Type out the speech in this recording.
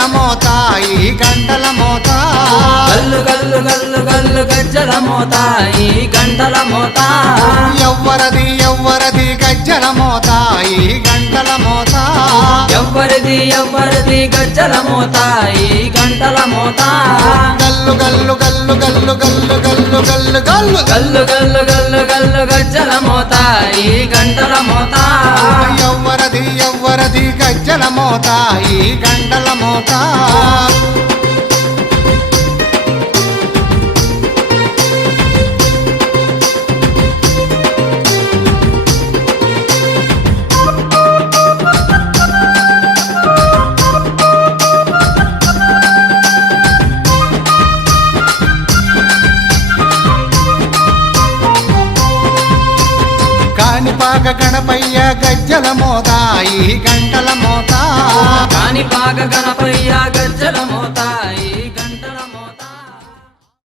గజ్జల మోత ఈ గంటల మోత గల్లు గల్లు గల్లు గల్లు గజ్జల మోత ఈ గంటల మోత ఎవ్వరది ఎవ్వరది గజ్జల మోత ఈ గంటల మోత ఎవ్వరిది ఎవ్వరిది గజ్జల మోత ఈ గంటల మోత గల్లు గల్లు గల్లు గల్లు గల్లు గల్లు గల్లు గల్లు గల్లు గల్లు గల్లు గల్లు గజ్జల మోత ఈ గంటల మోత ఎవ్వరది ఎవ్వరది గజ్జల మోత ఈ గంటల మోత కాణిపాక గణపయ్య గజ్జల మోత ఈ గంటల మోత కాణిపాక గణపయ్య గజ్జల మోత